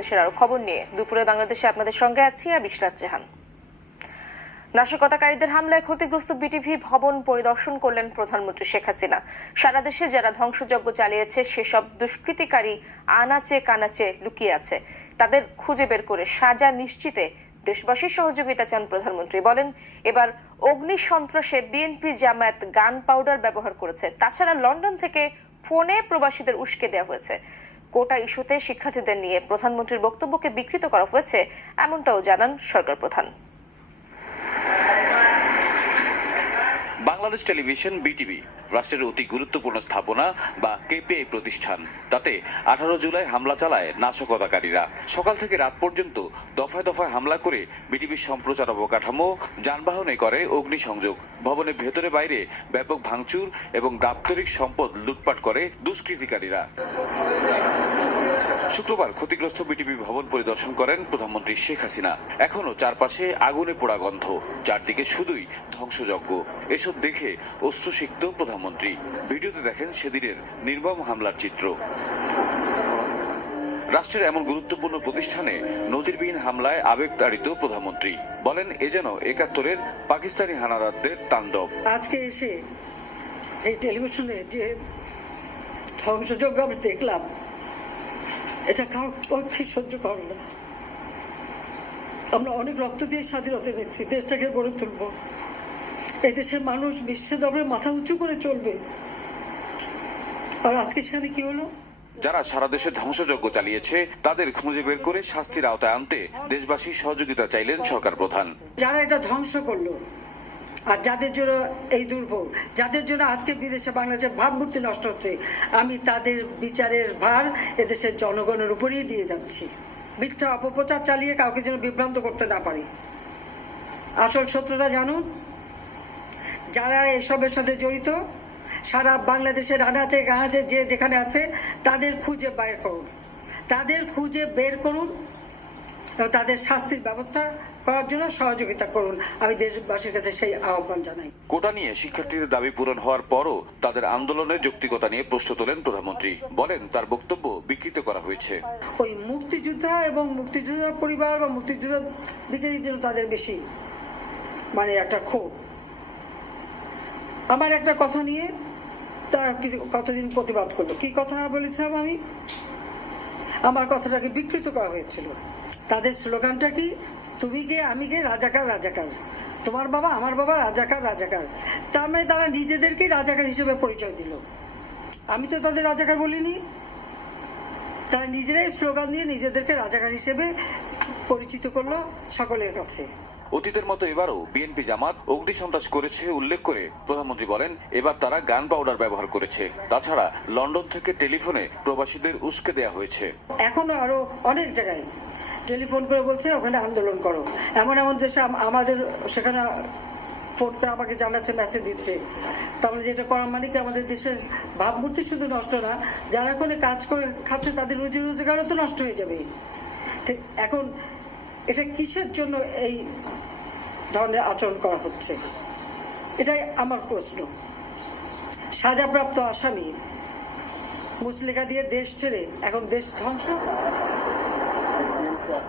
দেশের আরো খবর নিয়ে দুপুরে বাংলাদেশে আপনাদের সঙ্গে আছি বিশরাত জাহান। নাশকতাকারীদের হামলায় ক্ষতিগ্রস্ত বিটিভি ভবন পরিদর্শন করলেন প্রধানমন্ত্রী শেখ হাসিনা। সারা দেশে যারা ধ্বংসযজ্ঞ চালিয়েছে সেসব দুষ্কৃতিকারী আনাচে কানাচে লুকিয়ে আছে, তাদের খুঁজে বের করে সাজা নিশ্চিতে দেশবাসীর সহযোগিতা চান প্রধানমন্ত্রী। বলেন, এবার অগ্নি সন্ত্রাসে বিএনপি জামায়াত গান পাউডার ব্যবহার করেছে। তাছাড়া লন্ডন থেকে ফোনে প্রবাসীদের উস্কে দেওয়া হয়েছে। কোটা ইস্যুতে শিক্ষার্থীদের নিয়ে প্রধানমন্ত্রীর বক্তব্যকে বিকৃত করা হয়েছে, এমনটাও জানান সরকার প্রধান। বাংলাদেশ টেলিভিশন বিটিভি রাষ্ট্রের অতি গুরুত্বপূর্ণ স্থাপনা বা কেপিআই প্রতিষ্ঠান। তাতে 18 জুলাই হামলা চালায় নাশকতাকারীরা। সকাল থেকে রাত পর্যন্ত দফায় দফায় হামলা করে বিটিভির সম্প্রচার অবকাঠামো, যানবাহনে করে অগ্নিসংযোগ। ভবনের ভেতরে বাইরে ব্যাপক ভাঙচুর এবং দাপ্তরিক সম্পদ লুটপাট করে দুষ্কৃতিকারীরা। শুক্রবার ক্ষতিগ্রস্ত বিটিভি ভবন পরিদর্শন করেন প্রধানমন্ত্রী শেখ হাসিনা। এখনো চারপাশে আগুনে পোড়া গন্ধ, চারদিকে শুধুই ধ্বংসযজ্ঞ। এসব দেখে অশ্রুসিক্ত প্রধানমন্ত্রী। ভিডিওতে দেখেন সেদিনের নির্মম হামলার চিত্র। রাষ্ট্রের এমন গুরুত্বপূর্ণ প্রতিষ্ঠানে নজিরবিহীন হামলায় আবেগতাড়িত প্রধানমন্ত্রী। বলেন, এ যেন 71-এর পাকিস্তানি হানাদারদের তাণ্ডব। আজকে এসে এই টেলিভিশনে যে ধ্বংসযজ্ঞ আমি দেখলাম, এটা কারোর পক্ষে সহ্য করে না। আমরা অনেক রক্ত দিয়ে স্বাধীনতা নিচ্ছি, দেশটাকে গড়ে তুলব। এই দেশের মানুষ বিশ্বের দরবারে মাথা উঁচু করে চলবে। আর আজকে সেখানে কি হলো? যারা সারা দেশে ধ্বংসযজ্ঞ চালিয়েছে তাদের খুঁজে বের করে শাস্তির আওতায় আনতে দেশবাসীর সহযোগিতা চাইলেন সরকার প্রধান। যারা এটা ধ্বংস করলো আর যাদের জন্য এই দুর্ভোগ, যাদের জন্য আজকে বিদেশে বাংলাদেশের ভাবমূর্তি নষ্ট হচ্ছে, আমি তাদের বিচারের ভার এদেশের জনগণের উপরেই দিয়ে যাচ্ছি। মিথ্যা অপপ্রচার চালিয়ে কাউকে যেন বিভ্রান্ত করতে না পারি। আসল সত্যটা জানুন, যারা এসবের সাথে জড়িত সারা বাংলাদেশের আনাচে গানাচে যে যেখানে আছে তাদের খুঁজে বের করুন, তাদের খুঁজে বের করুন এবং তাদের শাস্তির ব্যবস্থা করার জন্য সহযোগিতা করুন। আমি দেশবাসীর কাছে সেই আহ্বান জানাই। কোটা নিয়ে শিক্ষার্থীদের দাবি পূরণ হওয়ার পরও তাদের আন্দোলনের যৌক্তিকতা নিয়ে প্রশ্ন তোলেন প্রধানমন্ত্রী। বলেন, তার বক্তব্য বিকৃত করা হয়েছে। ওই মুক্তিযোদ্ধা এবং মুক্তিযোদ্ধা পরিবার বা মুক্তিযোদ্ধার দিকে যেন তাদের বেশি একটা ক্ষোভ। আমার একটা কথা নিয়ে তারা কিছু কতদিন প্রতিবাদ করলো। কি কথা বলেছিলাম আমি? আমার কথাটাকে বিকৃত করা হয়েছিল। তাদের স্লোগানটা কি? তুমি কে আমি কে, রাজাকার রাজাকার, তোমার বাবা আমার বাবা, রাজাকার রাজাকার। তার মানে তারা নিজেদেরকে রাজাকার হিসেবে পরিচয় দিল। আমি তো তাদের রাজাকার বলিনি। তারা নিজেরাই স্লোগান দিয়ে নিজেদেরকে রাজাকার হিসেবে পরিচিত করলো সকলের কাছে। অতীতের মতো এবারও বিএনপি জামাত অগ্নি সন্ত্রাস করেছে উল্লেখ করে প্রধানমন্ত্রী বলেন, এবার তারা গান পাউডার ব্যবহার করেছে। তাছাড়া লন্ডন থেকে টেলিফোনে প্রবাসীদের উস্কে দেওয়া হয়েছে। এখনো আরো অনেক জায়গায় টেলিফোন করে বলছে ওখানে আন্দোলন করো। এমন এমন দেশে আমাদের সেখানে ফোন করে আমাকে জানাচ্ছে, মেসেজ দিচ্ছে। তাহলে যেটা করার মানে কি, আমাদের দেশের ভাবমূর্তি শুধু নষ্ট না, যারা ওখানে কাজ করে খাচ্ছে তাদের রুজি রোজগারও তো নষ্ট হয়ে যাবে। এখন এটা কিসের জন্য এই ধরনের আচরণ করা হচ্ছে, এটাই আমার প্রশ্ন। সাজাপ্রাপ্ত আসামি মুচলেখা দিয়ে দেশ ছেড়ে এখন দেশ ধ্বংস।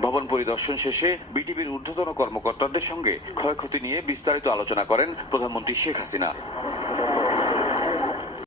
ভবন পরিদর্শন শেষে বিটিভির ঊর্ধ্বতন কর্মকর্তাদের সঙ্গে ক্ষয়ক্ষতি নিয়ে বিস্তারিত আলোচনা করেন প্রধানমন্ত্রী শেখ হাসিনা।